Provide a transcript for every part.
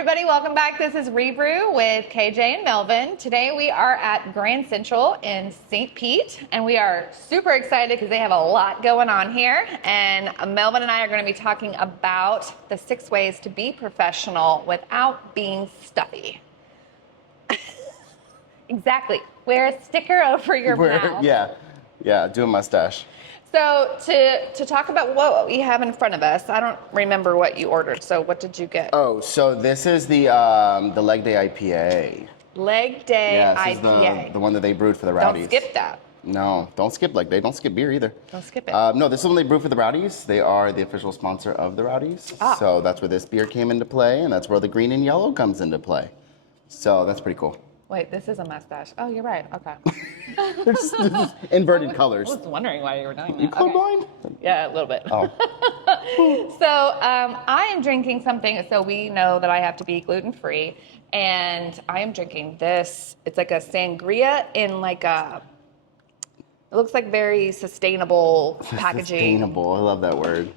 everybody, welcome back. This is Re-Brew with KJ and Melvyn. Today we are at Grand Central in St. Pete, and we are super excited because they have a lot going on here. And Melvyn and I are going to be talking about the 6 ways to be professional without being stuffy. Exactly. Wear a sticker over your mouth. Yeah, do a mustache. So to talk about what we have in front of us, I don't remember what you ordered. So what did you get? Oh, so this is the Leg Day IPA. Leg Day Yeah, this IPA. is the one that they brewed for the Rowdies. Don't skip that. No, don't skip Leg Day. Don't skip beer either. Don't skip it. No, this is one they brewed for the Rowdies. They are the official sponsor of the Rowdies. So that's where this beer came into play, and that's where the green and yellow comes into play. So that's pretty cool. Wait, this is a mustache. Oh, you're right. Okay. They're just inverted colors. I was wondering why you were doing that. You colorblind? Yeah, a little bit. Oh. So I am drinking something, so we know that I have to be gluten-free, and I am drinking this. It's like a sangria in like a, it looks like very sustainable packaging. Sustainable, I love that word.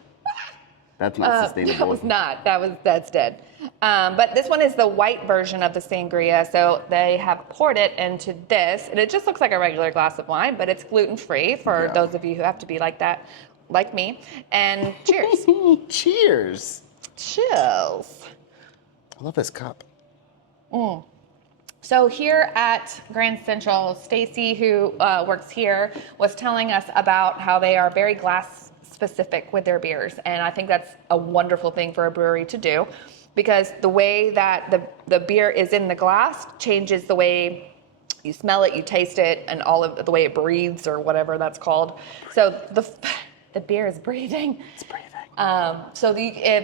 That's not sustainable. That was not. That's dead. But this one is the white version of the sangria. So they have poured it into this, and it just looks like a regular glass of wine, but it's gluten-free for those of you who have to be like that, like me. And cheers. Cheers. Cheers. I love this cup. So here at Grand Central, Stacy, who works here, was telling us about how they are very glass specific with their beers, and I think that's a wonderful thing for a brewery to do, because the way that the beer is in the glass changes the way you smell it, you taste it, and all of the way it breathes, or whatever that's called. So the beer is breathing. It's breathing. So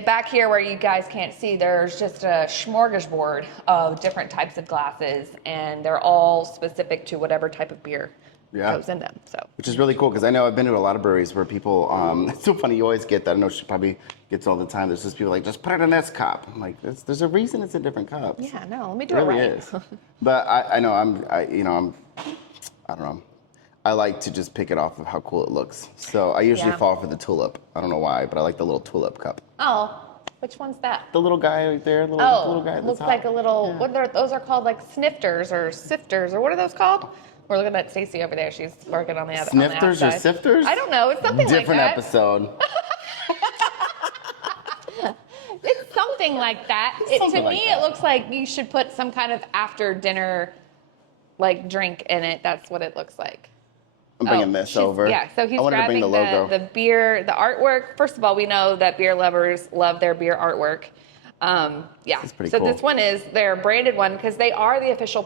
back here where you guys can't see, there's just a smorgasbord of different types of glasses, and they're all specific to whatever type of beer goes in them. So, which is really cool, because I know I've been to a lot of breweries where people, it's so funny, you always get that. I know she probably gets all the time. There's just people like, just put it in this cup. I'm like, there's a reason it's in different cups. Yeah, no, let me do It it really right. is. But I know I don't know. I like to just pick it off of how cool it looks. So I usually fall for the tulip. I don't know why, but I like the little tulip cup. Oh, which one's that? The little guy right there, little guy. That's looks hot. like a little. What those are called, like snifters or sifters, or what are those called? We're looking at Stacy over there. She's working on the other. Snifters or sifters? I don't know. It's something Different like that. episode. It's something like that. To me, it looks like you should put some kind of after dinner, like, drink in it. That's what it looks like. I'm bringing this over. Yeah, so he's I wanted to grabbing bring the logo. the beer, the artwork. First of all, we know that beer lovers love their beer artwork. It's pretty so cool. this one is their branded one, because they are the official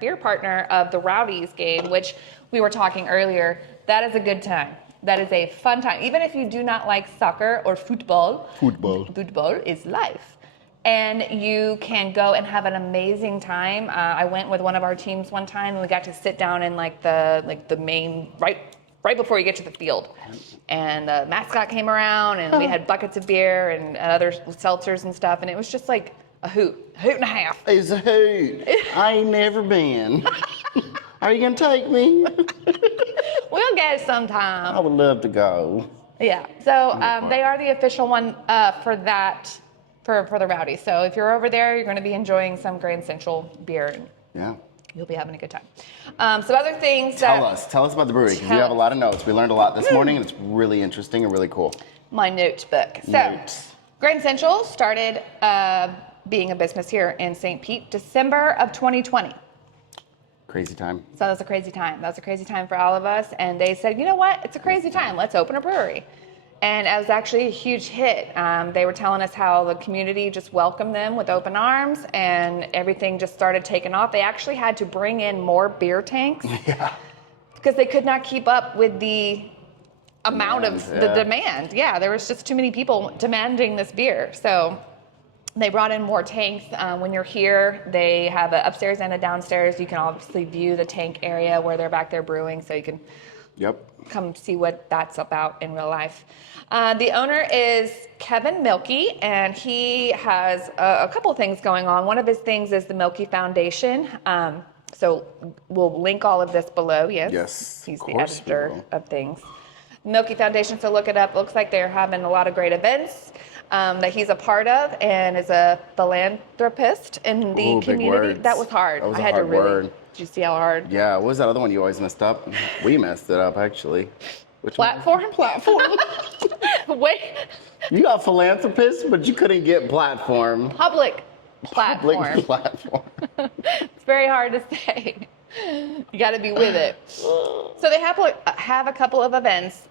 beer partner of the Rowdies game, which we were talking earlier. That is a good time. That is a fun time. Even if you do not like soccer or football is life. And you can go and have an amazing time. I went with one of our teams one time, and we got to sit down in the main, right before you get to the field. And the mascot came around, and we had buckets of beer and other seltzers and stuff, and it was just like a hoot and a half. It's a hoot. I ain't never been. Are you gonna take me? We'll get it sometime. I would love to go. Yeah. So they are the official one for that. For the Rowdy. So if you're over there, you're going to be enjoying some Grand Central beer. Yeah. You'll be having a good time. Some other things. Tell us about the brewery, because you have a lot of notes. We learned a lot this morning, and it's really interesting and really cool. My notebook. So Grand Central started being a business here in St. Pete, December of 2020. Crazy time. So that was a crazy time. That was a crazy time for all of us. And they said, you know what? It's a crazy time. Let's open a brewery. And it was actually a huge hit. They were telling us how the community just welcomed them with open arms, and everything just started taking off. They actually had to bring in more beer tanks because they could not keep up with the amount of the demand. Yeah, there was just too many people demanding this beer. So they brought in more tanks. When you're here, they have an upstairs and a downstairs. You can obviously view the tank area where they're back there brewing, so you can come see what that's about in real life. The owner is Kevin Milky, and he has a couple things going on. One of his things is the Milky Foundation. So we'll link all of this below. Yes, he's the editor of things. Milky Foundation, so look it up. Looks like they're having a lot of great events that he's a part of, and is a philanthropist in the Ooh, big community. words. That was hard. That was I a had hard to really. word. Did you see how hard? Yeah, what was that other one you always messed up? We messed it up, actually. Which Platform? one? Platform. Wait. You got philanthropist, but you couldn't get platform. Public platform. Public platform. It's very hard to say. You got to be with it. So they have a couple of events,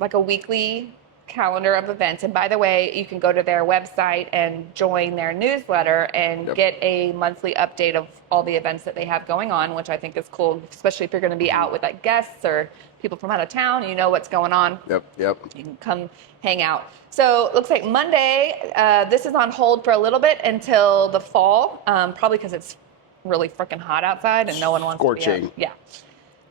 like a weekly calendar of events. And by the way, you can go to their website and join their newsletter and get a monthly update of all the events that they have going on, which I think is cool, especially if you're going to be out with like guests or people from out of town. You know what's going on. Yep. You can come hang out. So it looks like Monday, this is on hold for a little bit until the fall, probably because it's really freaking hot outside and no one wants to be out. Yeah.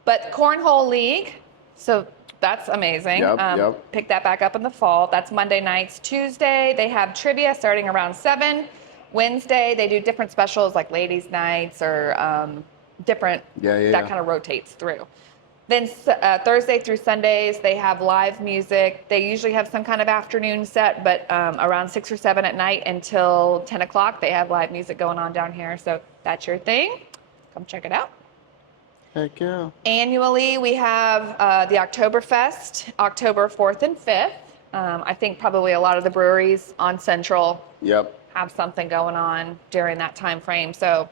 But Cornhole League, so that's amazing. Yep. Pick that back up in the fall. That's Monday nights. Tuesday, they have trivia starting around 7. Wednesday, they do different specials like ladies' nights or different, that kind of rotates through. Then Thursday through Sundays, they have live music. They usually have some kind of afternoon set, but around 6 or 7 at night until 10 o'clock, they have live music going on down here. So that's your thing. Come check it out. Heck yeah. Annually, we have the Oktoberfest, October 4th and 5th. I think probably a lot of the breweries on Central have something going on during that time frame. So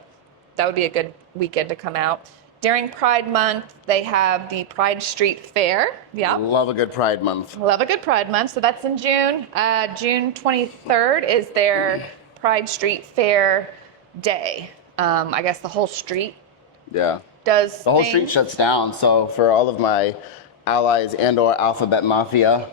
that would be a good weekend to come out. During Pride Month, they have the Pride Street Fair. Yeah. Love a good Pride Month. Love a good Pride Month. So that's in June. June 23rd is their Pride Street Fair day. I guess the whole street does the whole street shuts down. So for all of my allies and or alphabet mafia,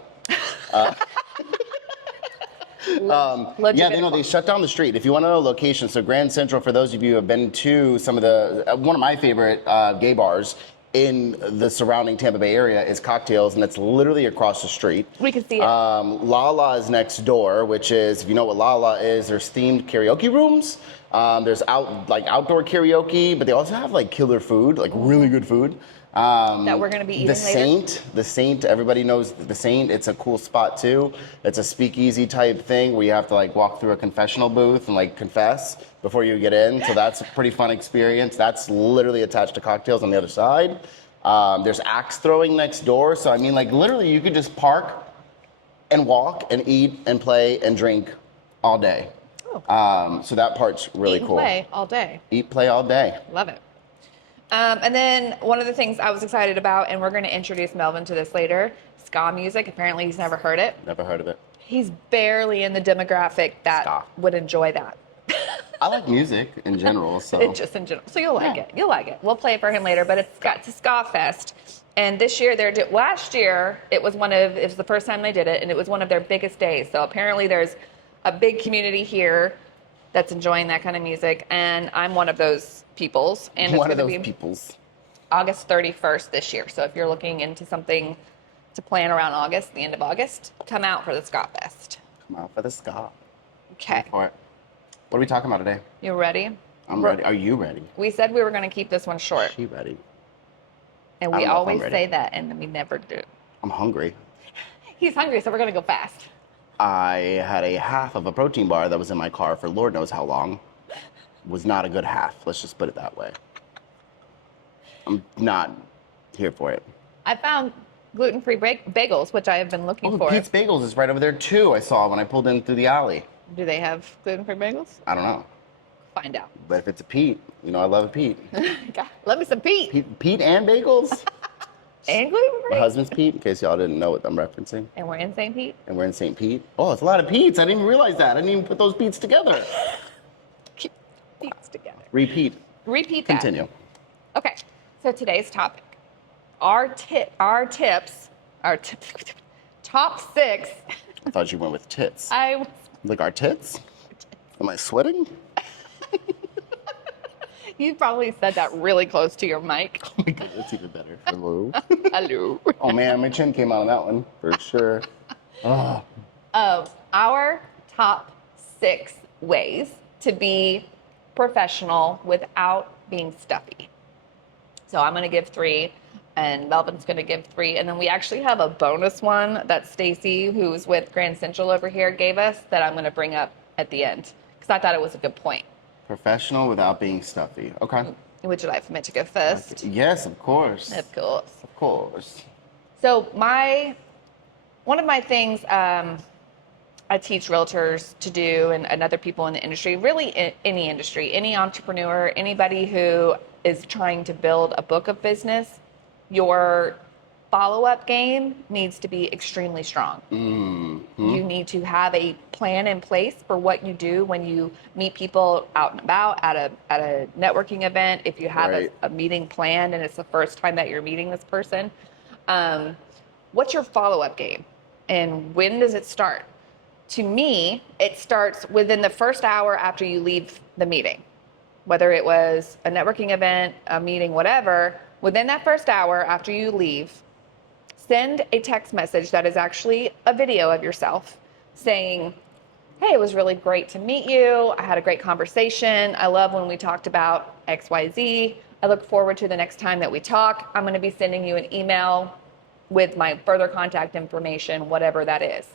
they shut down the street. If you want to know location, so Grand Central, for those of you who have been to some of the, one of my favorite gay bars in the surrounding Tampa Bay area is Cocktails, and it's literally across the street. We can see it. Lala is next door, which is, if you know what Lala is, there's themed karaoke rooms. There's outdoor karaoke, but they also have like killer food, like really good food. That we're going to be eating later. The Saint, everybody knows the Saint. It's a cool spot too. It's a speakeasy type thing where you have to like walk through a confessional booth and like confess before you get in. So that's a pretty fun experience. That's literally attached to Cocktails on the other side. There's axe throwing next door. So I mean, like literally you could just park and walk and eat and play and drink all day. So that part's really cool. Play all day. Eat, play all day. Love it. And then one of the things I was excited about, and we're going to introduce Melvyn to this later, ska music. Apparently he's never heard it. Never heard of it. He's barely in the demographic that would enjoy that. I like music in general, so. Just in general. So you'll like it. You'll like it. We'll play it for him later, but it's a ska fest. And this year, last year, it was the first time they did it, and it was one of their biggest days. So apparently there's a big community here that's enjoying that kind of music, and I'm one of those peoples. And it's going to be August 31st this year. So if you're looking into something to plan around August, the end of August, come out for the Ska Fest. Come out for the ska. Okay. All right. What are we talking about today? You ready? I'm ready. Are you ready? We said we were going to keep this one short. She ready. And we always say that, and then we never do. I'm hungry. He's hungry, so we're going to go fast. I had a half of a protein bar that was in my car for Lord knows how long. Was not a good half. Let's just put it that way. I'm not here for it. I found gluten-free bagels, which I have been looking for. Pete's Bagels is right over there too. I saw when I pulled in through the alley. Do they have gluten-free bagels? I don't know. Find out. But if it's a Pete, you know I love a Pete. God, love me some Pete. Pete and bagels. And gluten-free? My husband's Pete, in case y'all didn't know what I'm referencing. And we're in St. Pete? And we're in St. Pete. Oh, it's a lot of Pete's. I didn't even realize that. I didn't even put those Pete's together. Keep Pete's together. Repeat that. Continue. Okay, so today's topic. Our top 6. I thought you went with tits. Like our tits? Am I sweating? You probably said that really close to your mic. Oh my God, that's even better. Hello. Hello. Oh man, my chin came out on that one for sure. Oh. Our top 6 ways to be professional without being stuffy. So I'm going to give 3. and Melvin's going to give 3. And then we actually have a bonus one that Stacy, who's with Grand Central over here, gave us that I'm going to bring up at the end because I thought it was a good point. Professional without being stuffy. Okay. Would you like for me to go first? Yes, of course. Of course. Of course. So one of my things I teach realtors to do and other people in the industry, really in any industry, any entrepreneur, anybody who is trying to build a book of business, your follow-up game needs to be extremely strong. Mm-hmm. You need to have a plan in place for what you do when you meet people out and about at a networking event. If you have a meeting planned and it's the first time that you're meeting this person, what's your follow-up game and when does it start? To me, it starts within the first hour after you leave the meeting. Whether it was a networking event, a meeting, whatever, within that first hour after you leave, send a text message that is actually a video of yourself saying, hey, it was really great to meet you. I had a great conversation. I love when we talked about XYZ. I look forward to the next time that we talk. I'm going to be sending you an email with my further contact information, whatever that is.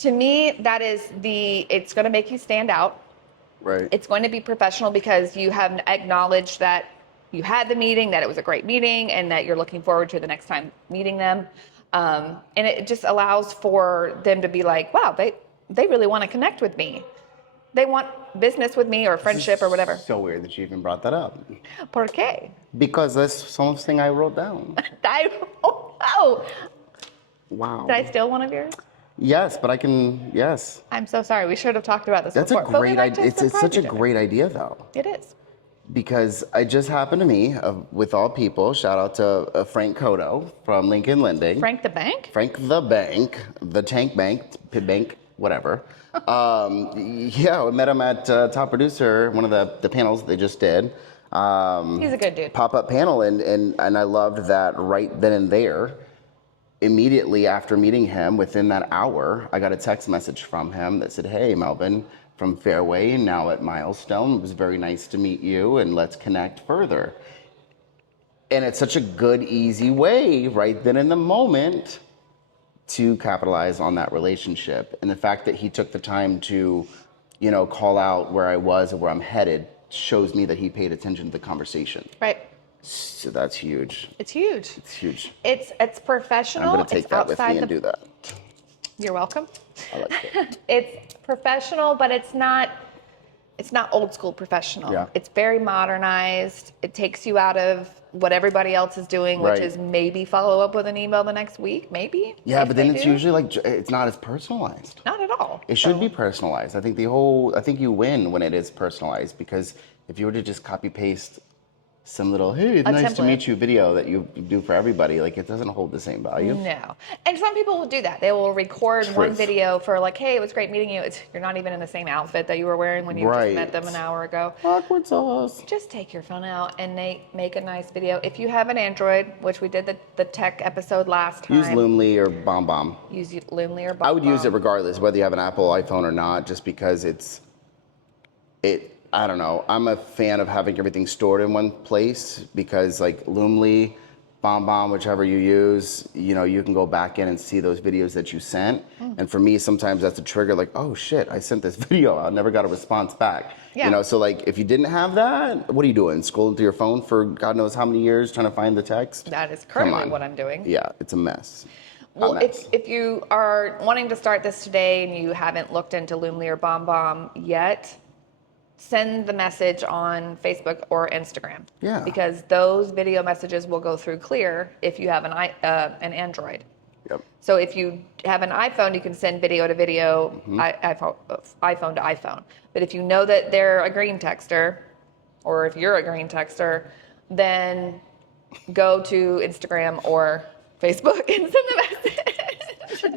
To me, that is it's going to make you stand out. Right. It's going to be professional because you have acknowledged that you had the meeting, that it was a great meeting, and that you're looking forward to the next time meeting them. And it just allows for them to be like, wow, they really want to connect with me. They want business with me or friendship or whatever. So weird that you even brought that up. ¿Por qué? Because that's something I wrote down. Oh, no. Wow. Did I steal one of yours? Yes, but yes. I'm so sorry. We should have talked about this That's before. a great idea. It's such a great idea, though. It is. Because it just happened to me, with all people, shout out to Frank Cotto from Lincoln Lending. Frank the Bank? Frank the Bank, the Tank Bank, Pid Bank, whatever. Yeah, I met him at Top Producer, one of the panels they just did. He's a good dude. Pop-up panel, and I loved that right then and there. Immediately after meeting him, within that hour, I got a text message from him that said, hey, Melvyn, from Fairway and now at Milestone. It was very nice to meet you, and let's connect further. And it's such a good, easy way right then in the moment to capitalize on that relationship. And the fact that he took the time to, call out where I was and where I'm headed shows me that he paid attention to the conversation. Right. So that's huge. It's huge. It's huge. It's professional. I'm going to take that with me and do that. You're welcome. I like it. It's professional, but it's not old school professional. Yeah. It's very modernized. It takes you out of what everybody else is doing, which is maybe follow up with an email the next week, maybe. Yeah, but then it's usually it's not as personalized. Not at all. It should be personalized. I think you win when it is personalized, because if you were to just copy paste some little, hey, it's nice to meet you video that you do for everybody, it doesn't hold the same value. No. And some people will do that. They will record one video for hey, it was great meeting you. You're not even in the same outfit that you were wearing when you just met them an hour ago. Awkward sauce. Just take your phone out and make a nice video. If you have an Android, which we did the tech episode last time. Use Loomly or BombBomb. Use Loomly or BombBomb. I would use it regardless, whether you have an Apple iPhone or not, just because I don't know. I'm a fan of having everything stored in one place, because Loomly, BombBomb, whichever you use, you can go back in and see those videos that you sent. And for me, sometimes that's a trigger, oh shit, I sent this video. I never got a response back. Yeah. So if you didn't have that, what are you doing? Scrolling through your phone for God knows how many years trying to find the text? That is currently what I'm doing. Yeah, it's a mess. Well, if you are wanting to start this today and you haven't looked into Loomly or BombBomb yet, send the message on Facebook or Instagram. Yeah. Because those video messages will go through clear if you have an Android. Yep. So if you have an iPhone, you can send video to video, iPhone to iPhone. But if you know that they're a green texter, or if you're a green texter, then go to Instagram or Facebook and send the message.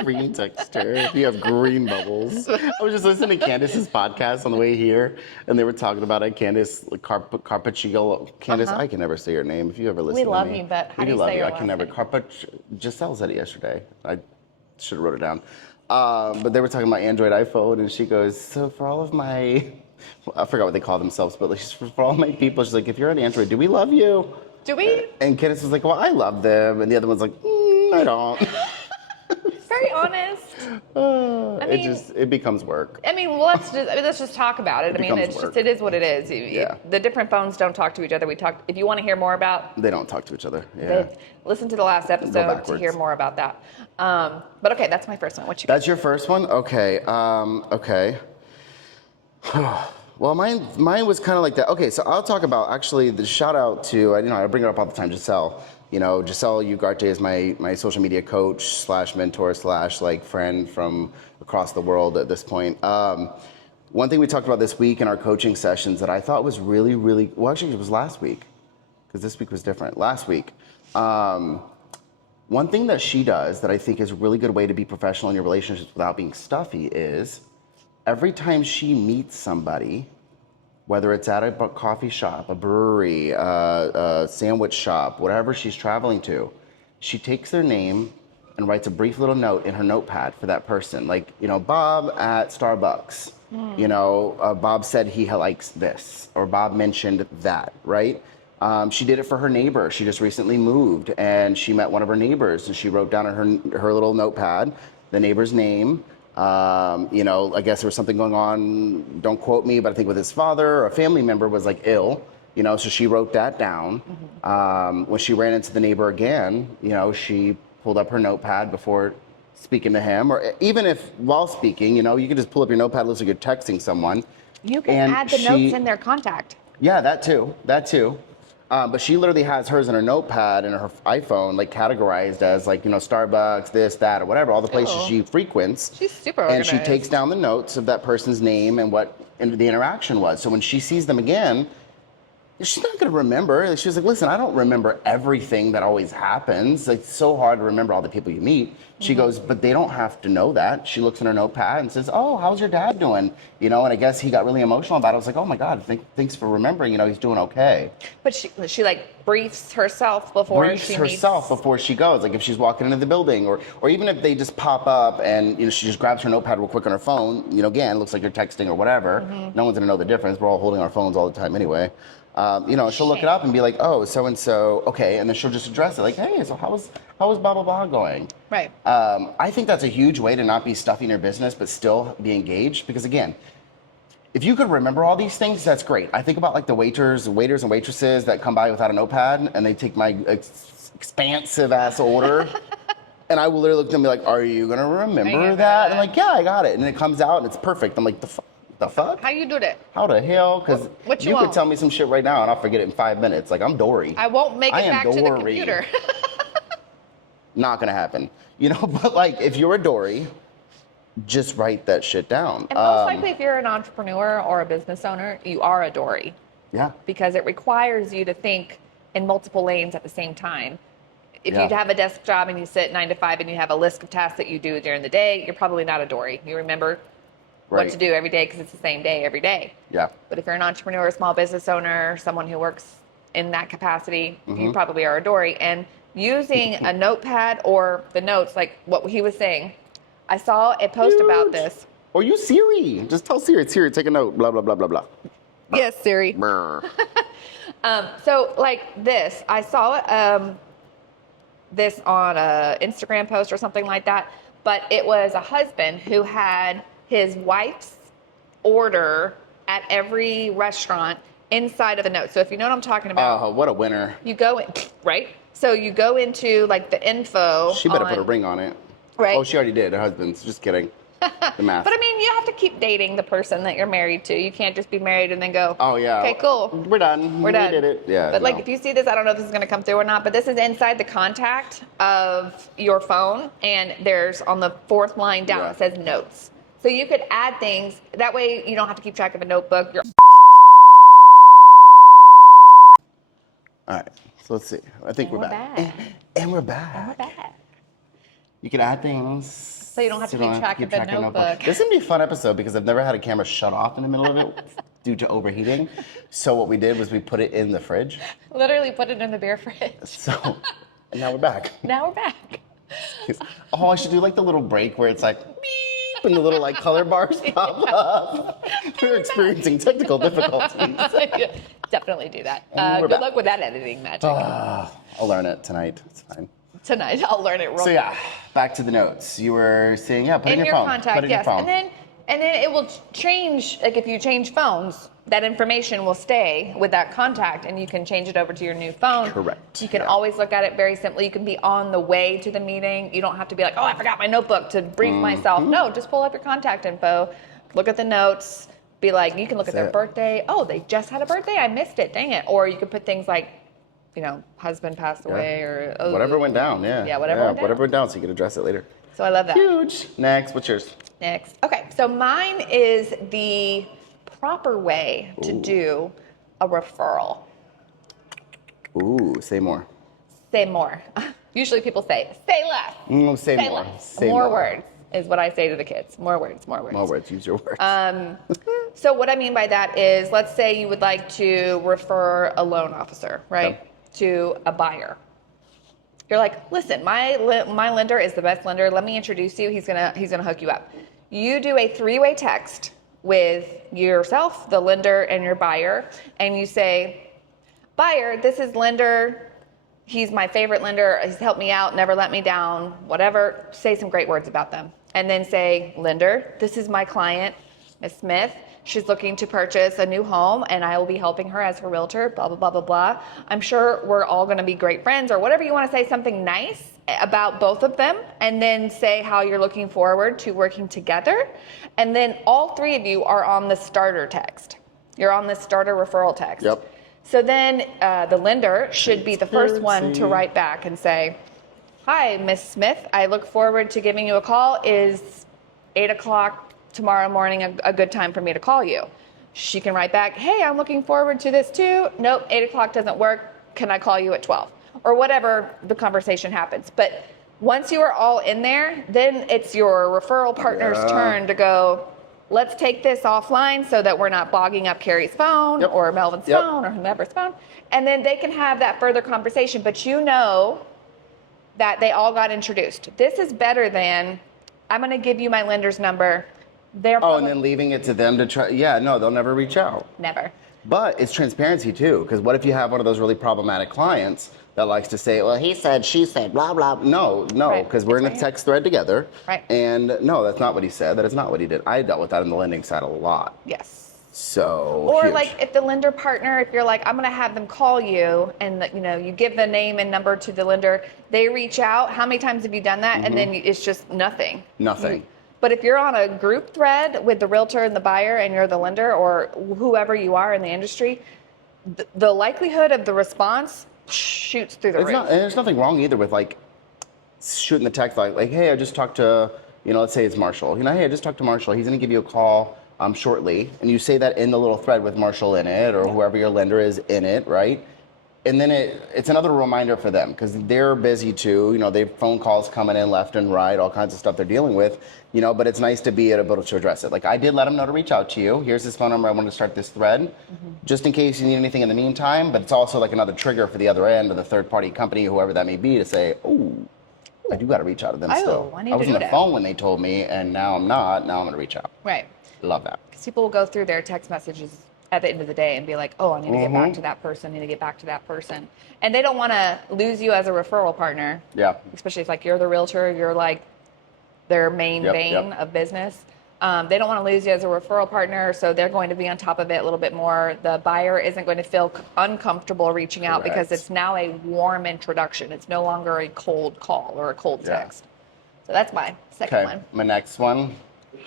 Green texture. If you have green bubbles. I was just listening to Candace's podcast on the way here, and they were talking about it. Candace Carpaccio. Candace, I can never say your name. If you ever listen to me. We love you, but how do you say your last name? I can never. Giselle said it yesterday. I should have wrote it down. But they were talking about Android, iPhone, and she goes, so for all of my, I forgot what they call themselves, but for all my people, she's like, if you're on Android, do we love you? Do we? And Kenneth was like, well, I love them. And the other one's like, I don't. Very honest. It becomes work. I mean, let's just talk about it. It is what it is. Yeah. The different phones don't talk to each other. If you want to hear more about. They don't talk to each other. Yeah. Listen to the last episode to hear more about that. But okay, that's my first one. What you got? That's your first one? Okay. Okay. Well, mine was kind of like that. Okay, so I'll talk about actually the shout out to, I bring her up all the time, Giselle. Giselle Ugarte is my social media coach / mentor / like friend from across the world at this point. One thing we talked about this week in our coaching sessions that I thought was really, really, well, actually it was last week, because this week was different. Last week. One thing that she does that I think is a really good way to be professional in your relationships without being stuffy is every time she meets somebody, whether it's at a coffee shop, a brewery, a sandwich shop, whatever she's traveling to, she takes their name and writes a brief little note in her notepad for that person. Like, Bob at Starbucks, Bob said he likes this, or Bob mentioned that, right? She did it for her neighbor. She just recently moved and she met one of her neighbors and she wrote down in her little notepad the neighbor's name. I guess there was something going on, don't quote me, but I think with his father or a family member was like ill, so she wrote that down. When she ran into the neighbor again, she pulled up her notepad before speaking to him, or even if while speaking, you can just pull up your notepad, looks like you're texting someone. You can add the notes in their contact. Yeah, that too. But she literally has hers in her notepad and her iPhone, like categorized as like, Starbucks, this, that, or whatever, all the places she frequents. She's super organized. And she takes down the notes of that person's name and what the interaction was. So when she sees them again, she's not going to remember. She was like, listen, I don't remember everything that always happens. Like, it's so hard to remember all the people you meet. She goes, but they don't have to know that. She looks in her notepad and says, oh, how's your dad doing? And I guess he got really emotional about it. I was like, oh my God, thanks for remembering, he's doing okay. But she like briefs herself before she goes. Like if she's walking into the building or even if they just pop up and, she just grabs her notepad real quick on her phone, again, it looks like you're texting or whatever. No one's gonna know the difference. We're all holding our phones all the time anyway. She'll look it up and be like, oh, so-and-so, okay. And then she'll just address it like, hey, so how is blah, blah, blah going? Right. I think that's a huge way to not be stuffy in your business, but still be engaged. Because again, if you could remember all these things, that's great. I think about like the waiters and waitresses that come by without a notepad and they take my expansive ass order. And I will literally look at them and be like, are you going to remember that? And I'm like, yeah, I got it. And it comes out and it's perfect. I'm like, the fuck? How you do that? How the hell? Because you could tell me some shit right now and I'll forget it in 5 minutes. Like, I'm Dory. I won't make it back to the computer. Not gonna happen. But like, if you're a Dory, just write that shit down. And most likely, if you're an entrepreneur or a business owner, you are a Dory. Yeah. Because it requires you to think in multiple lanes at the same time. If you have a desk job and you sit 9 to 5 and you have a list of tasks that you do during the day, you're probably not a Dory. You remember what to do every day because it's the same day every day. Yeah. But if you're an entrepreneur, a small business owner, someone who works in that capacity, you probably are a Dory. And using a notepad or the notes, like what he was saying, I saw a post about this. Or use Siri. Just tell Siri, take a note, blah, blah, blah, blah, blah. Yes, Siri. So like this, I saw this on a Instagram post or something like that, but it was a husband who had his wife's order at every restaurant inside of the note. So if you know what I'm talking about. Oh, what a winner. You go in, right? So you go into like the info. She better put a ring on it. Right. Oh, she already did. Her husband's. Just kidding. The math. But I mean, you have to keep dating the person that you're married to. You can't just be married and then go, oh, yeah. Okay, cool. We're done. We did it. Yeah. But like, if you see this, I don't know if this is going to come through or not, but this is inside the contact of your phone. And there's on the fourth line down, it says notes. So you could add things. That way you don't have to keep track of a notebook. All right. So let's see. I think we're back. And we're back. You can add things. So you don't have to keep track of the notebook. This is going to be a fun episode because I've never had a camera shut off in the middle of it due to overheating. So what we did was we put it in the fridge. Literally put it in the beer fridge. So now we're back. Oh, I should do like the little break where it's like beep and the little like color bars pop up. We're experiencing technical difficulties. Definitely do that. And we're Good back. luck with that editing magic. I'll learn it tonight. It's fine. Tonight, I'll learn it real So yeah, back to the notes. You were saying, put in your phone. contact, Put in yes. your phone. And then it will change, like if you change phones, that information will stay with that contact and you can change it over to your new phone. Correct. You can always look at it very simply. You can be on the way to the meeting. You don't have to be like, oh, I forgot my notebook to brief myself. No, just pull up your contact info, look at the notes, be like, you can look at their birthday. Oh, they just had a birthday. I missed it. Dang it. Or you could put things like, husband passed away or whatever went down. Yeah, whatever went down, so you can address it later. So I love that. Huge. Next, what's yours? Next. Okay, so mine is the proper way to do a referral. Ooh, say more. Say more. Usually people say less. No, say more. Less. Say more words is what I say to the kids. More words, more words. More words. Use your words. So what I mean by that is, let's say you would like to refer a loan officer, right, to a buyer. You're like, listen, my lender is the best lender. Let me introduce you. He's gonna hook you up. You do a 3-way text with yourself, the lender, and your buyer, and you say, buyer, this is lender. He's my favorite lender. He's helped me out, never let me down, whatever. Say some great words about them. And then say, lender, this is my client, Miss Smith. She's looking to purchase a new home, and I will be helping her as her realtor, blah, blah, blah, blah, blah. I'm sure we're all going to be great friends, or whatever you want to say, something nice about both of them, and then say how you're looking forward to working together. And then all 3 of you are on the starter text. You're on the starter referral text. Yep. So then the lender should be the first one to write back and say, hi, Miss Smith, I look forward to giving you a call. Is 8 o'clock tomorrow morning a good time for me to call you? She can write back, hey, I'm looking forward to this too. Nope, 8 o'clock doesn't work. Can I call you at 12? Or whatever the conversation happens. But once you are all in there, then it's your referral partner's turn to go, let's take this offline so that we're not bogging up Carrie's phone or Melvin's phone or whomever's phone. And then they can have that further conversation. But you know that they all got introduced. This is better than, I'm going to give you my lender's number. And then leaving it to them to try. Yeah, no, they'll never reach out. Never. But it's transparency too, because what if you have one of those really problematic clients that likes to say, well, he said, she said, blah, blah. No, because we're in a text thread together. Right. And no, that's not what he said. That is not what he did. I dealt with that on the lending side a lot. Yes. So Or huge. like if the lender partner, if you're like, I'm going to have them call you, and you give the name and number to the lender, they reach out. How many times have you done that? And then it's just nothing. Nothing. But if you're on a group thread with the realtor and the buyer and you're the lender or whoever you are in the industry, the likelihood of the response shoots through the roof. And there's nothing wrong either with like shooting the text like, hey, I just talked to, let's say it's Marshall. Hey, I just talked to Marshall. He's going to give you a call shortly. And you say that in the little thread with Marshall in it or whoever your lender is in it, right? And then it's another reminder for them because they're busy too. They have phone calls coming in left and right, all kinds of stuff they're dealing with, but it's nice to be able to address it. Like I did let them know to reach out to you. Here's this phone number. I want to start this thread just in case you need anything in the meantime. But it's also like another trigger for the other end of the third party company, whoever that may be, to say, oh, I do got to reach out to them still. I was on the phone when they told me and now I'm not. Now I'm going to reach out. Right. Love that. Because people will go through their text messages at the end of the day and be like, oh, I need to get back to that person, I need to get back to that person. And they don't want to lose you as a referral partner. Yeah. Especially if like you're the realtor, you're like their main vein of business. They don't want to lose you as a referral partner, so they're going to be on top of it a little bit more. The buyer isn't going to feel uncomfortable reaching out because it's now a warm introduction. It's no longer a cold call or a cold text. So that's my second one. My next one, we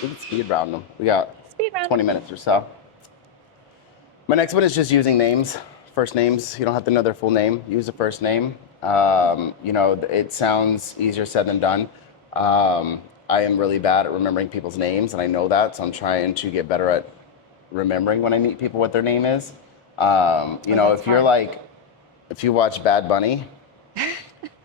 can speed round them. We got 20 minutes or so. My next one is just using names, first names. You don't have to know their full name. Use a first name. It sounds easier said than done. I am really bad at remembering people's names, and I know that, so I'm trying to get better at remembering when I meet people what their name is. If you watch Bad Bunny,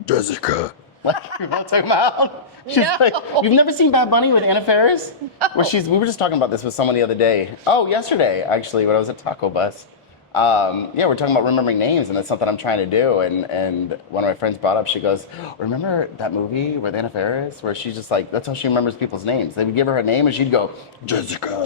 Jessica. Like, you know what I'm talking about? You've never seen Bad Bunny with Anna Faris? No. We were just talking about this with someone the other day. Oh, yesterday, actually, when I was at Taco Bus. Yeah, we're talking about remembering names, and that's something I'm trying to do. And one of my friends brought up, she goes, remember that movie with Anna Faris, where she's just like, that's how she remembers people's names. They would give her a name, and she'd go, Jessica.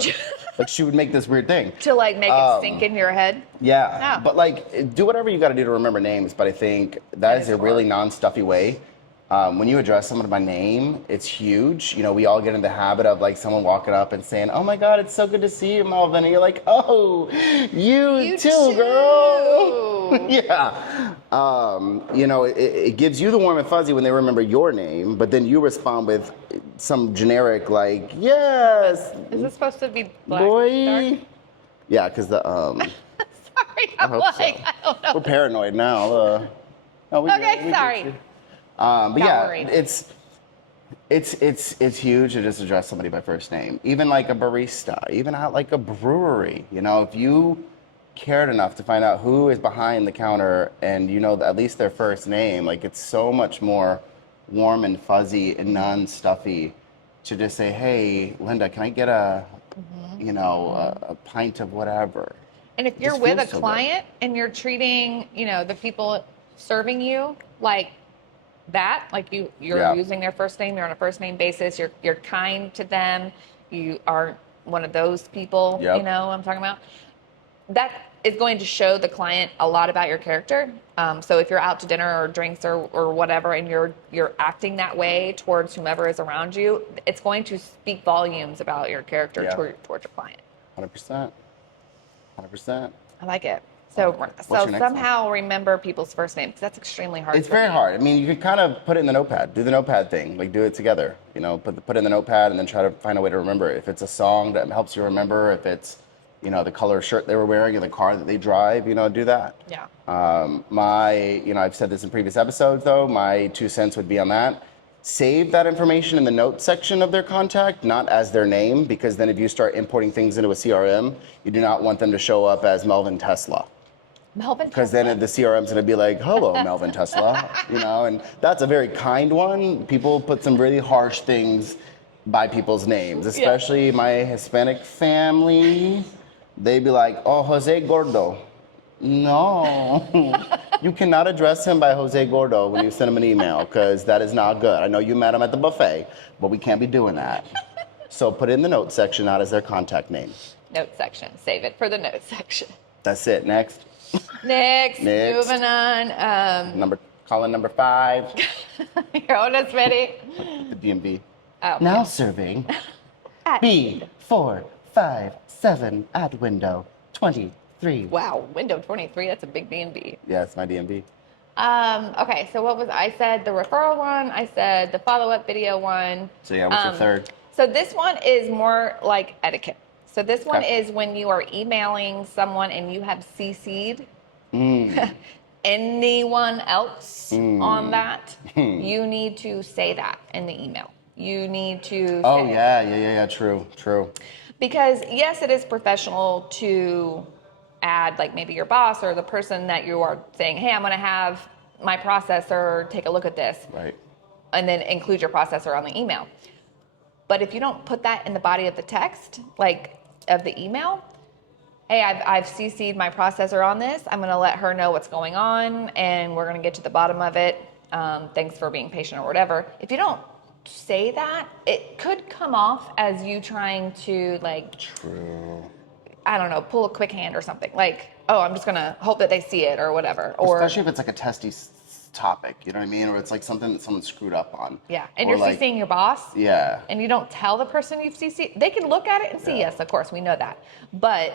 Like, she would make this weird thing. To like make it sink in your head? Yeah, but like, do whatever you got to do to remember names, but I think that is a really non-stuffy way. When you address someone by name, it's huge. You know, we all get in the habit of like someone walking up and saying, "Oh my God, it's so good to see you, Melvyn," and you're like, "Oh, you too, girl." Yeah. You know, it gives you the warm and fuzzy when they remember your name, but then you respond with some generic like, "Yes." Is this supposed to be black? Boy. Dark? Yeah, because the Sorry, I hope so. I don't know. We're paranoid now. No, Okay, sorry. But yeah, worried. it's huge to just address somebody by first name. Even like a barista, even at like a brewery. You know, if you cared enough to find out who is behind the counter and you know at least their first name, like it's so much more warm and fuzzy and non-stuffy to just say, "Hey, Linda, can I get a pint of whatever?" And if you're Just with a feels so good. client and you're treating, the people serving you like that, like you're Yeah. using their first name, you're on a first name basis, you're kind to them, you aren't one of those people, Yep. I'm talking about. That is going to show the client a lot about your character. So if you're out to dinner or drinks or whatever, and you're acting that way towards whomever is around you, it's going to speak volumes about your character Yeah. towards your client. 100%. 100%. I like it. So What's your next somehow remember people's first names. That's extremely hard. It's for very me. hard. I mean, you can kind of put it in the notepad. Do the notepad thing. Like, do it together. You know, put it in the notepad and then try to find a way to remember it. If it's a song that helps you remember, if it's, the color shirt they were wearing or the car that they drive, do that. Yeah. I've said this in previous episodes, though. My 2 cents would be on that. Save that information in the notes section of their contact, not as their name, because then if you start importing things into a CRM, you do not want them to show up as Melvyn Tesla. Melvyn. Because then the CRM's gonna be like, "Hello, Melvyn Tesla," and that's a very kind one. People put some really harsh things by people's names, especially my Hispanic family. They'd be like, "Oh, Jose Gordo." No, you cannot address him by Jose Gordo when you send him an email, because that is not good. I know you met him at the buffet, but we can't be doing that. So put it in the notes section, not as their contact name. Note section. Save it for the note section. That's it. Next. Next. Next. Moving on. Calling number 5. Your oldest ready? The DMV. Oh, Now serving At- B457 at window 23. Wow, window 23. That's a big B&B. Yeah, it's my DMV. Okay, so I said the referral one. I said the follow-up video one. So yeah, what's your third? So this one is more like etiquette. So this one Okay. is when you are emailing someone and you have CC'd anyone else on that, you need to say that in the email. You need to Oh say, yeah, true. because yes, it is professional to add like maybe your boss or the person that you are saying, "Hey, I'm going to have my processor take a look at this." Right. And then include your processor on the email. But if you don't put that in the body of the text, like of the email, "Hey, I've CC'd my processor on this. I'm going to let her know what's going on, and we're going to get to the bottom of it. Thanks for being patient," or whatever. If you don't say that, it could come off as you trying to True. I don't know, pull a quick hand or something. Like, "Oh, I'm just going to hope that they see it," or whatever. Or Especially if it's like a testy topic, you know what I mean? Or it's like something that someone screwed up on. yeah, and Or you're CCing your boss. Yeah. And you don't tell the person you've CC'd, they can look at it and see, yes, of course, we know that. But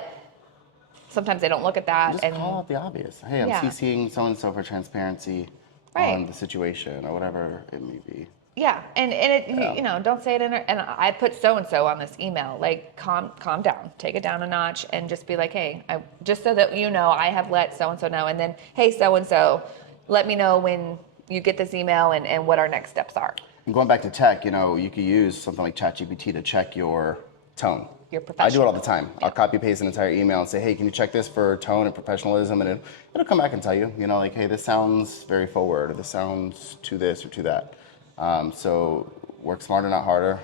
sometimes they don't look at that. Just and call out the obvious. Hey, I'm Yeah. CCing so-and-so for transparency Right. on the situation or whatever it may be. yeah, and it, don't say it in and I put so-and-so on this email. Like, calm down, take it down a notch, and just be like, "Hey, just so that I have let so-and-so know." And then, "Hey, so-and-so, let me know when you get this email and what our next steps are." And going back to tech, you could use something like ChatGPT to check your tone. Your I do it professional. all the time. I'll copy paste an entire email and say, "Hey, can you check this for tone and professionalism?" And it'll come back and tell you, like, "Hey, this sounds very forward," or "This sounds to this or to that." So work smarter, not harder.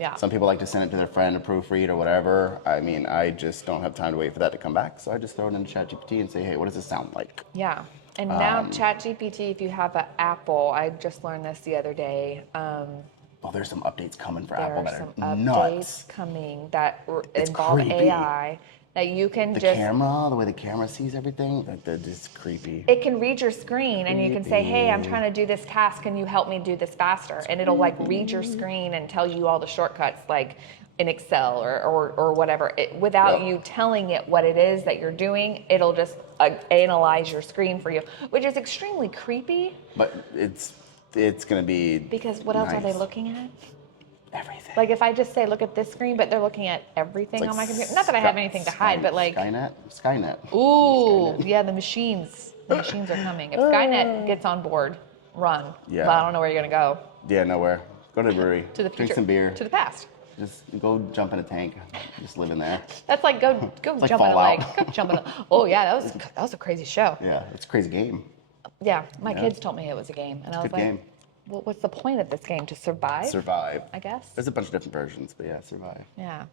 Yeah. Some people like to send it to their friend to proofread or whatever. I mean, I just don't have time to wait for that to come back. So I just throw it into ChatGPT and say, hey, what does this sound like? Yeah. And now ChatGPT, if you have an Apple, I just learned this the other day. Oh, there's some updates coming for There Apple are that some are updates nuts. coming that It's involve creepy. AI that you can The just camera, the way the camera sees everything, they're just creepy. it can read your screen and you can say, hey, I'm trying to do this task. Can you help me do this faster? And it'll like read your screen and tell you all the shortcuts like in Excel or whatever. Without you telling it what it is that you're doing, it'll just analyze your screen for you, which is extremely creepy. But it's going to be Because what else are they looking at? Everything. Like if I just say, look at this screen, but they're looking at everything Like on my computer. Not that I have anything to hide, but like. Skynet. Ooh, yeah, the machines are coming. If Skynet gets on board, run. Yeah. But I don't know where you're going to go. Yeah, nowhere. Go to the brewery. To the future. Drink some beer. To the past. Just go jump in a tank. Just live in there. That's like go like jump in a lake. Fallout. Go jump in a. Oh yeah, that was a crazy show. Yeah, it's a crazy game. Yeah, my kids told me it was a game, and I was Good like, game. well, what's the point of this game? To survive? Survive. I guess. There's a bunch of different versions, but yeah, survive. Yeah.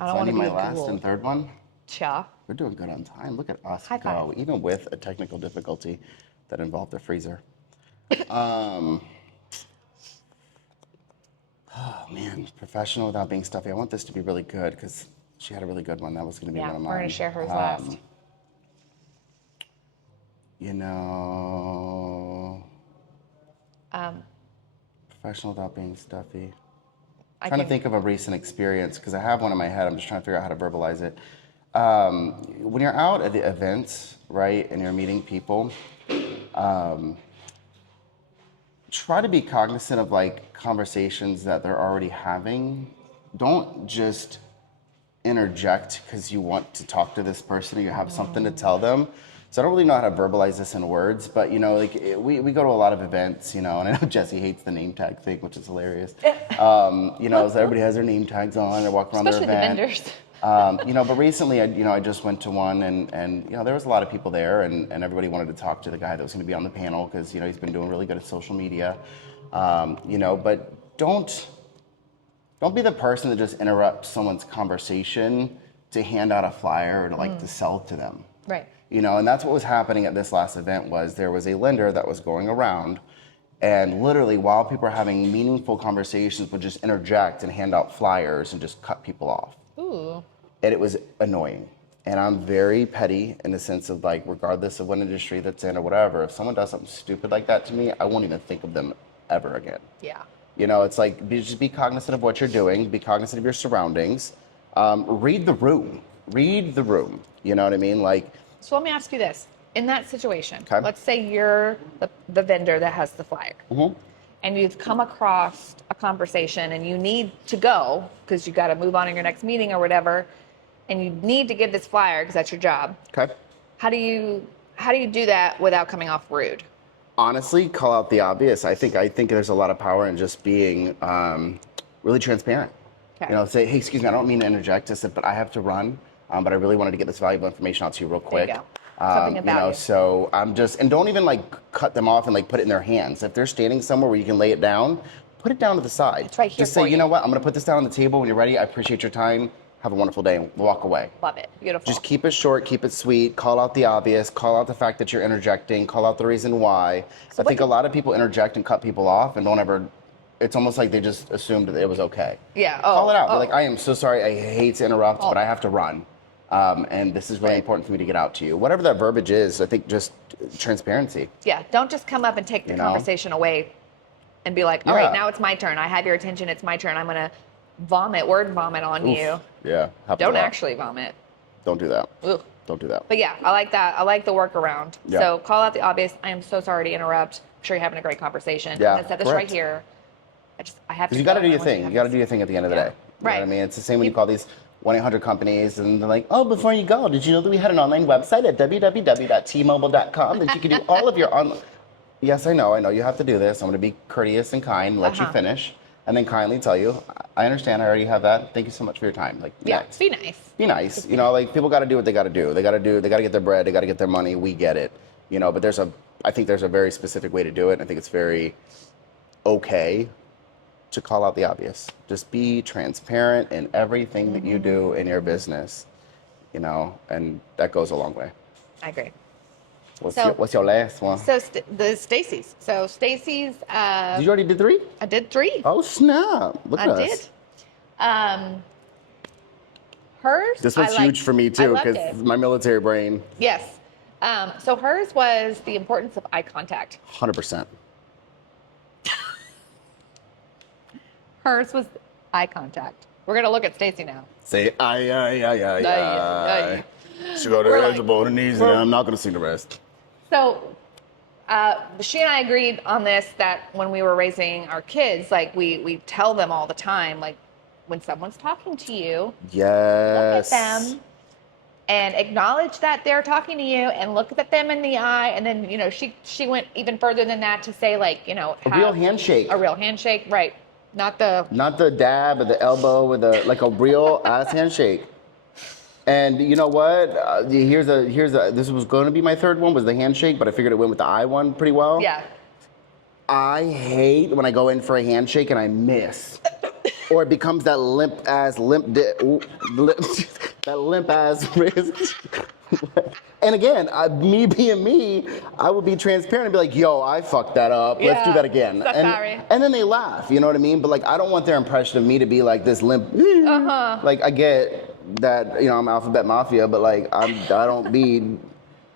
I So don't I want need to be my last cool. and third one. Cha. We're doing good on time. Look at us High go, five. even with a technical difficulty that involved the freezer. Oh man, professional without being stuffy. I want this to be really good because she had a really good one. That was going to be Yeah, one of mine. we're gonna share hers last. You know, professional without being stuffy. I Trying to can- think of a recent experience because I have one in my head. I'm just trying to figure out how to verbalize it. When you're out at the events, right, and you're meeting people, try to be cognizant of like conversations that they're already having. Don't just interject because you want to talk to this person or you have something to tell them. So I don't really know how to verbalize this in words, but you know, like we go to a lot of events, you know, and I know Jesse hates the name tag thing, which is hilarious. You know, so everybody has their name tags on, they walk around Especially their event. the vendors. You know, but recently, I just went to one, and you know, there was a lot of people there, and everybody wanted to talk to the guy that was going to be on the panel because you know he's been doing really good at social media. You know, but don't be the person that just interrupts someone's conversation to hand out a flyer or to like to sell to them. Right. You know, and that's what was happening at this last event was there was a lender that was going around and literally while people were having meaningful conversations would just interject and hand out flyers and just cut people off. Ooh. And it was annoying. And I'm very petty in the sense of like, regardless of what industry that's in or whatever, if someone does something stupid like that to me, I won't even think of them ever again. Yeah. You know, it's like, just be cognizant of what you're doing, be cognizant of your surroundings, read the room, you know what I mean? Like, So let me ask you this. In that situation, Okay. let's say you're the vendor that has the flyer, and you've come across a conversation and you need to go because you got to move on in your next meeting or whatever, and you need to give this flyer because that's your job. okay. How do you do that without coming off rude? Honestly, call out the obvious. I think there's a lot of power in just being really transparent. Okay. You know, say, hey, excuse me, I don't mean to interject. I said, but I have to run. But I really wanted to get this valuable information out to you real quick. There you go. Something about you know, you. so I'm just, and don't even like cut them off and like put it in their hands. If they're standing somewhere where you can lay it down, put it down to the side. It's right here Just say, for you you. know what, I'm gonna put this down on the table when you're ready. I appreciate your time. Have a wonderful day and walk away. Love it. Beautiful. Just keep it short, keep it sweet, call out the obvious, call out the fact that you're interjecting, call out the reason why. I think a lot of people interject and cut people off and don't ever, it's almost like they just assumed that it was okay. Yeah. Call it out. Be Oh. like, I am so sorry, I hate to interrupt, but I have to run. And this is really important for me to get out to you. Whatever that verbiage is, I think just transparency. Yeah. Don't just come up and take the You know? conversation away and be like, all right, Yeah. now it's my turn. I have your attention. It's my turn. I'm going to word vomit on you. Yeah. happens a Don't lot. actually vomit. Don't do that. Ugh. Don't do that. But yeah, I like that. I like the workaround. Yeah. So call out the obvious. I am so sorry to interrupt. I'm sure you're having a great conversation. Yeah, I'm gonna set this correct. right here. I have to. Because you got to go. do I your want thing. to You got to do your thing at the end of the Yeah. day. You know Right. what I mean? It's the same when you call these 1-800 companies and they're like, oh, before you go, did you know that we had an online website at www.tmobile.com that you can do all of your online... Yes, I know. You have to do this. I'm going to be courteous and kind and let you finish. And then kindly tell you, I understand, I already have that. Thank you so much for your time. Like, Yeah, next. be nice. Be nice. You know, like people got to do what they got to do. They got to get their bread. They got to get their money. We get it. You know, but I think there's a very specific way to do it. And I think it's very okay to call out the obvious. Just be transparent in everything that you do in your business, you know, and that goes a long way. I agree. What's your last one? So the Stacy's. So Stacy's. Did you already did 3? I did 3. Oh snap! Look at us. I did. Hers. This was huge for me too, because my military brain. Yes. So hers was the importance of eye contact. 100%. Hers was eye contact. We're gonna look at Stacy now. Say aye. She go to the edge of the knees, and I'm not gonna sing the rest. So, she and I agreed on this, that when we were raising our kids, like we tell them all the time, like when someone's talking to you, yes, look at them and acknowledge that they're talking to you, and look at them in the eye. And then, you know, she went even further than that to say, like, you know, a real handshake. A real handshake, right? Not the dab or the elbow or like a real ass handshake. And you know what? This was going to be my third one, was the handshake, but I figured it went with the eye one pretty well. Yeah. I hate when I go in for a handshake and I miss. Or it becomes that limp ass wrist. And again, me being me, I would be transparent and be like, yo, I fucked that up. Let's do that again. Sorry. And then they laugh, you know what I mean? But like, I don't want their impression of me to be like this limp. Like, I get that, you know, I'm Alphabet Mafia, but like,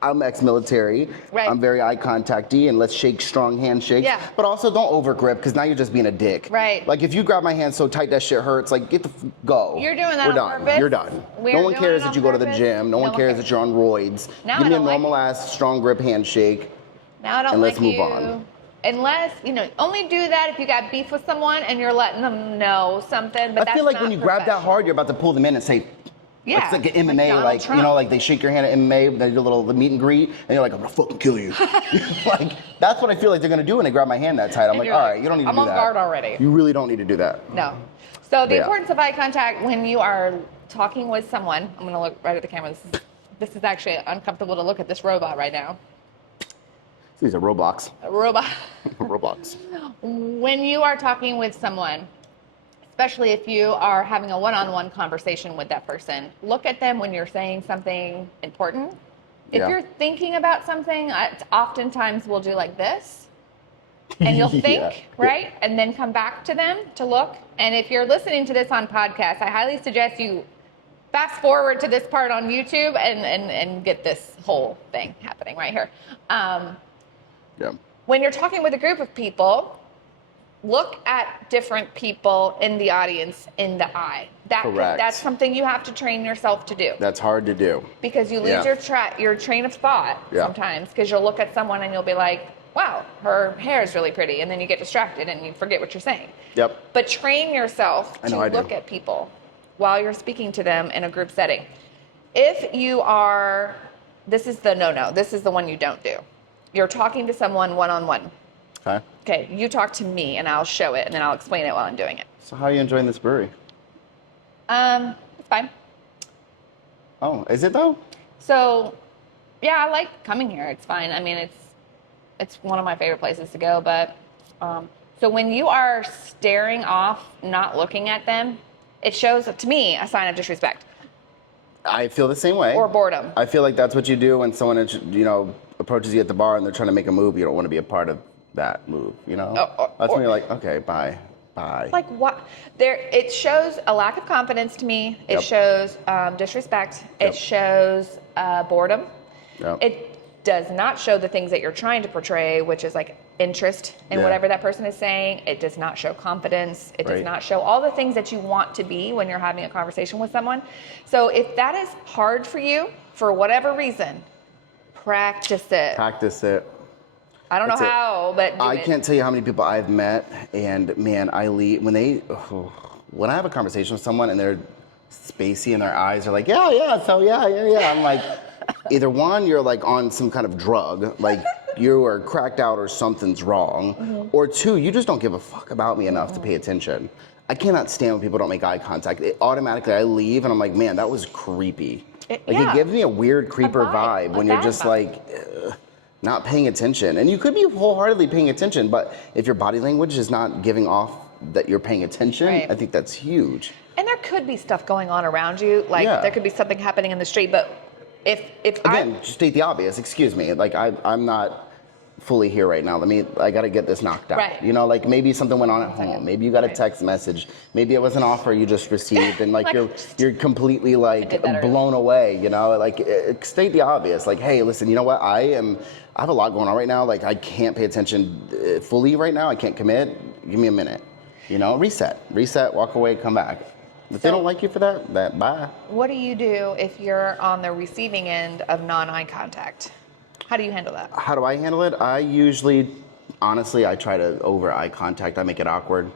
I'm ex-military. Right. I'm very eye contacty, and let's shake strong handshakes. Yeah. But also don't over grip, because now you're just being a dick. Right. Like if you grab my hand so tight that shit hurts, like go. You're doing that We're on done. purpose? You're done. No one cares that you go to the gym. No one cares that you're on roids. Now Give I me a don't like normal ass strong grip handshake. Now I don't and like let's move you. on. Unless, you know, only do that if you got beef with someone and you're letting them know something. But I feel like when you grab that hard, you're about to pull them in and say, yeah, it's like an MMA, like Trump. you know, like they shake your hand at MMA, they do the meet and greet, and you're like, I'm gonna fucking kill you. Like, that's what I feel like they're gonna do when they grab my hand that tight. I'm like, all right, you don't need to do that. I'm on guard already. You really don't need to do that. No. So the importance of eye contact when you are talking with someone, I'm gonna look right at the camera. This is actually uncomfortable to look at this robot right now. These are Roblox. A robot. Roblox. When you are talking with someone, especially if you are having a one-on-one conversation with that person, look at them when you're saying something important. If you're thinking about something, oftentimes we'll do like this, and you'll think, right? And then come back to them to look. And if you're listening to this on podcast, I highly suggest you fast forward to this part on YouTube and get this whole thing happening right here. When you're talking with a group of people, look at different people in the audience in the eye. Correct. That's something you have to train yourself to do. That's hard to do. Because you lose your train of thought sometimes, because you'll look at someone and you'll be like, wow, her hair is really pretty, and then you get distracted and you forget what you're saying. Yep. But train yourself to look at people while you're speaking to them in a group setting. If you are, this is the no-no, this is the one you don't do. You're talking to someone one-on-one. Okay, you talk to me and I'll show it and then I'll explain it while I'm doing it. So how are you enjoying this brewery? It's fine. Oh, is it though? So, yeah, I like coming here. It's fine. I mean, it's one of my favorite places to go. But so when you are staring off, not looking at them, it shows to me a sign of disrespect. I feel the same way. Or boredom. I feel like that's what you do when someone, you know, approaches you at the bar and they're trying to make a move. You don't want to be a part of that move, you know? That's when you're like, okay, bye. Like what? It shows a lack of confidence to me. It shows disrespect. It shows boredom. It does not show the things that you're trying to portray, which is like interest in whatever that person is saying. It does not show confidence. It does not show all the things that you want to be when you're having a conversation with someone. So if that is hard for you, for whatever reason, practice it. Practice it. I don't know how, but do I it. can't tell you how many people I've met, and man, I leave when I have a conversation with someone and they're spacey and their eyes are like, yeah. I'm like, either one, you're like on some kind of drug, like you are cracked out or something's wrong, or two, you just don't give a fuck about me enough to pay attention. I cannot stand when people don't make eye contact. Automatically, I leave and I'm like, man, that was creepy. It gives me a weird creeper vibe when you're just like. Not paying attention. And you could be wholeheartedly paying attention, but if your body language is not giving off that you're paying attention, Right. I think that's huge. And there could be stuff going on around you, like there could be something happening in the street, but if Again, just state the obvious, excuse me, like I'm not fully here right now. I got to get this knocked out. Right. You know, like maybe something went on at home. Maybe you got a text message. Maybe it was an offer you just received and like you're completely like blown away, you know, like state the obvious. Like, hey, listen, you know what? I have a lot going on right now. Like I can't pay attention fully right now. I can't commit. Give me a minute, you know, reset, walk away, come back. If they don't like you for that, bye. What do you do if you're on the receiving end of non-eye contact? How do you handle that? How do I handle it? I usually, honestly, I try to over eye contact. I make it awkward.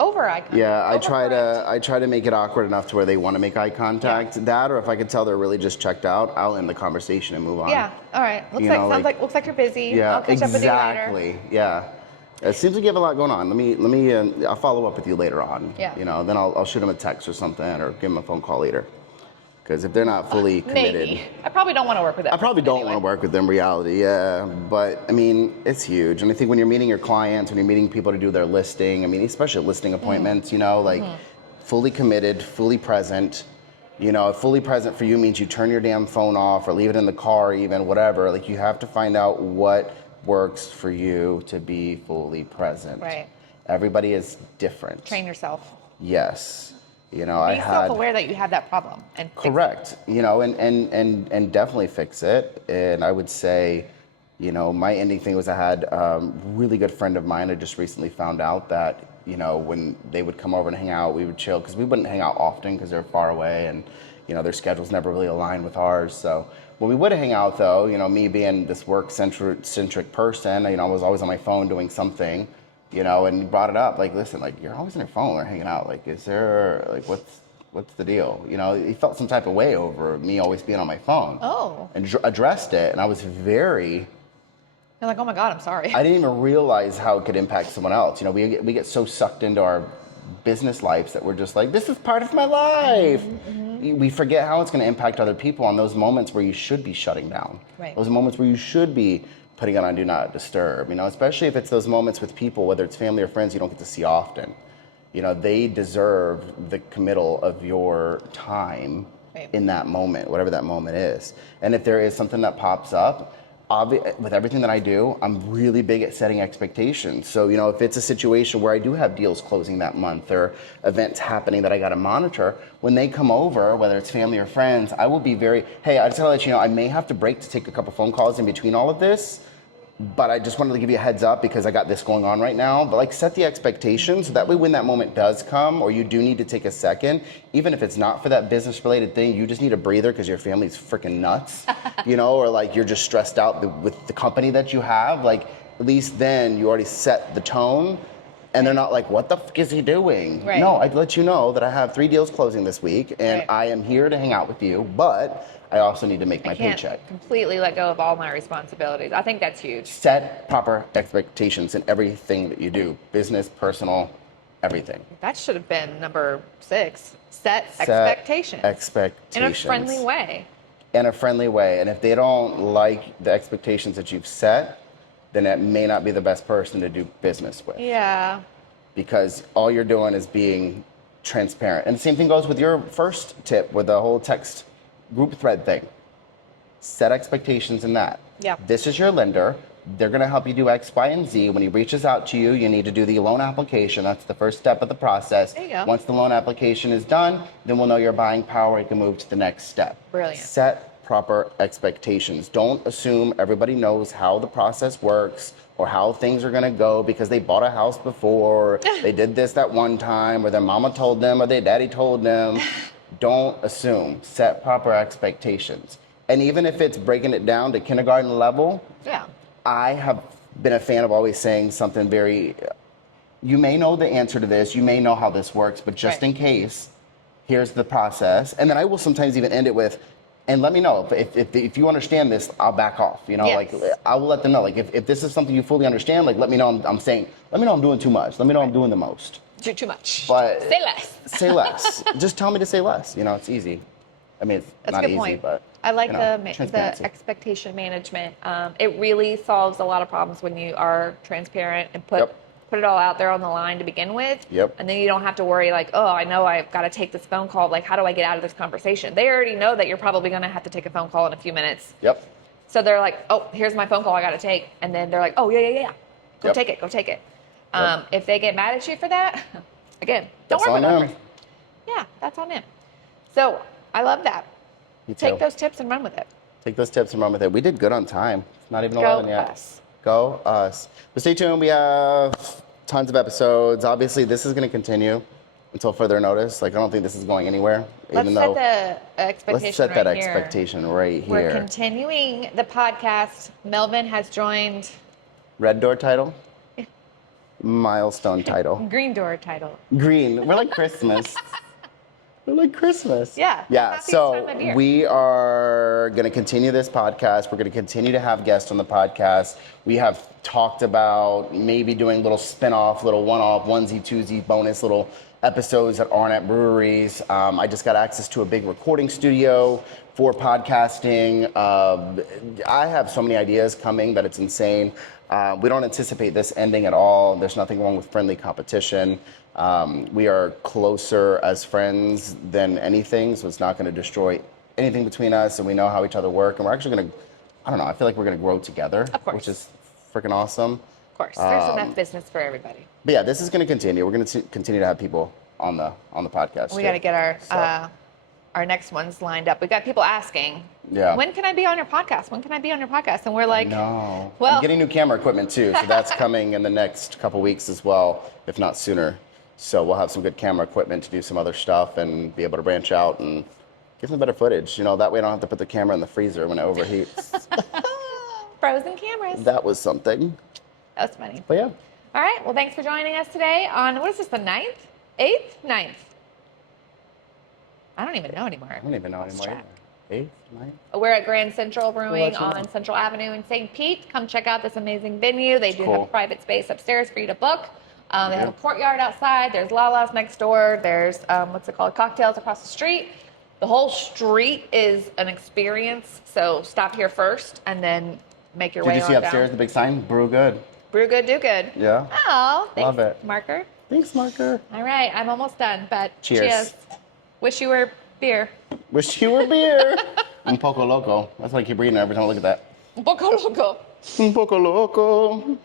Over eye contact. Yeah, I try to make it awkward enough to where they want to make eye contact. Yeah. That, or if I can tell they're really just checked out, I'll end the conversation and move on. Yeah. All right. Looks like you're busy. Yeah. I'll catch up with you later. Yeah. It seems like you have a lot going on. Let me. I'll follow up with you later on. Yeah. You know, then I'll shoot them a text or something, or give them a phone call later. Because if they're not fully committed, maybe. I probably don't want to work with them. I probably don't want to work with them. Reality, yeah. But I mean, it's huge. And I think when you're meeting your clients, when you're meeting people to do their listing, I mean, especially listing appointments, you know, like fully committed, fully present. You know, fully present for you means you turn your damn phone off or leave it in the car, even whatever. Like you have to find out what works for you to be fully present. Right. Everybody is different. Train yourself. Yes. You know, Be self-aware that you have that problem and correct. You know, and definitely fix it. And I would say, you know, my ending thing was I had a really good friend of mine. I just recently found out that, you know, when they would come over and hang out, we would chill because we wouldn't hang out often because they're far away and, you know, their schedules never really aligned with ours. So when we would hang out, though, you know, me being this work-centric person, you know, I was always on my phone doing something. You know, and brought it up, like, listen, like, you're always on your phone or hanging out. Like, is there, like, what's the deal? You know, he felt some type of way over me always being on my phone. Oh. And addressed it, and I was very... You're like, oh my God, I'm sorry. I didn't even realize how it could impact someone else. You know, we get so sucked into our business lives that we're just like, this is part of my life. Mm-hmm. We forget how it's going to impact other people on those moments where you should be shutting down. Right. Those moments where you should be putting it on Do Not Disturb, you know, especially if it's those moments with people, whether it's family or friends you don't get to see often. You know, they deserve the committal of your time in that moment, whatever that moment is. And if there is something that pops up, with everything that I do, I'm really big at setting expectations. So, you know, if it's a situation where I do have deals closing that month or events happening that I got to monitor, when they come over, whether it's family or friends, I will be hey, I just got to let you know, I may have to break to take a couple phone calls in between all of this, but I just wanted to give you a heads up because I got this going on right now. But like set the expectations so that way when that moment does come or you do need to take a second, even if it's not for that business related thing, you just need a breather because your family's freaking nuts, you know, or like you're just stressed out with the company that you have. Like at least then you already set the tone and they're not like, what the fuck is he doing? Right. No, I'd let you know that I have 3 deals closing this week and I am here to hang out with you, but I also need to make my paycheck. Completely let go of all my responsibilities. I think that's huge. Set proper expectations in everything that you do, business, personal, everything. That should have been number 6. Set expectations. Expectations. In a friendly way. In a friendly way. And if they don't like the expectations that you've set, then it may not be the best person to do business with. Yeah. Because all you're doing is being transparent. And the same thing goes with your first tip with the whole text group thread thing. Set expectations in that. Yeah. This is your lender. They're going to help you do X, Y, and Z. When he reaches out to you, you need to do the loan application. That's the first step of the process. There you go. Once the loan application is done, then we'll know your buying power. You can move to the next step. Brilliant. Set proper expectations. Don't assume everybody knows how the process works or how things are going to go because they bought a house before, or they did this that one time, or their mama told them, or their daddy told them. Don't assume. Set proper expectations. And even if it's breaking it down to kindergarten level, I have been a fan of always saying something very, you may know the answer to this, you may know how this works, but just in case, here's the process. And then I will sometimes even end it with, and let me know, if you understand this, I'll back off. You know, like I will let them know. Like if this is something you fully understand, like let me know let me know I'm doing too much. Let me know I'm doing the most. Too much. But say less. Say less. Just tell me to say less. You know, it's easy. I mean, it's not easy, but I like the expectation management. It really solves a lot of problems when you are transparent and put put it all out there on the line to begin with. Yep. And then you don't have to worry like, oh, I know I've got to take this phone call. Like, how do I get out of this conversation? They already know that you're probably going to have to take a phone call in a few minutes. Yep. So they're like, oh, here's my phone call I got to take. And then they're like, oh, yeah. Go take it. Yep. If they get mad at you for that, again, don't That's worry on about them. that person. Yeah, that's on them. So I love that. Me too. Take those tips and run with it. Take those tips and run with it. We did good on time. It's not even Go 11 yet. us. Go us. But stay tuned. We have tons of episodes. Obviously, this is going to continue until further notice. Like, I don't think this is going anywhere. Let's set the expectation Let's set that right here. expectation right We're here. continuing the podcast. Melvyn has joined Red door title. Milestone title. Green Door title. Green. We're like Christmas. We're like Christmas. Yeah. Yeah. Happiest So time of year. we are going to continue this podcast. We're going to continue to have guests on the podcast. We have talked about maybe doing little spin-off, little one-off, onesie, twosie, bonus little episodes that aren't at breweries. I just got access to a big recording studio for podcasting. I have so many ideas coming that it's insane. We don't anticipate this ending at all. There's nothing wrong with friendly competition. We are closer as friends than anything, so it's not going to destroy anything between us, and we know how each other work, and we're actually going to, I don't know, I feel like we're going to grow together, Of course. which is freaking awesome. Of course, there's enough business for everybody. But yeah, this is going to continue. We're going to continue to have people on the podcast. We too. got to get So, our next ones lined up. We got people asking, Yeah. when can I be on your podcast? When can I be on your podcast? And we're like, no. well, I'm getting new camera equipment too, so that's coming in the next couple weeks as well, if not sooner. So we'll have some good camera equipment to do some other stuff and be able to branch out and get some better footage. You know, that way I don't have to put the camera in the freezer when it overheats. frozen cameras. That was something. That was funny. But yeah. All right. Well, thanks for joining us today on, what is this, the 9th? 8th? 9th? I don't even know anymore. I don't even know Lost anymore. track. Eighth, ninth? We're at Grand Central Brewing let you know. on Central Avenue in St. Pete. Come check out this amazing venue. They do Cool. have private space upstairs for you to book. They have Yeah. a courtyard outside. There's Lala's next door. There's, what's it called, cocktails across the street. The whole street is an experience. So stop here first and then make your way Did you on see down. upstairs the big sign? Brew good. Brew good, do good. Yeah. Oh, thanks, Love it. Marker. Thanks, Marker. All right, I'm almost done, but Cheers. Wish you were beer. Wish you were beer. Un poco loco. That's why I keep reading every time I look at that. Un poco loco. Un poco loco.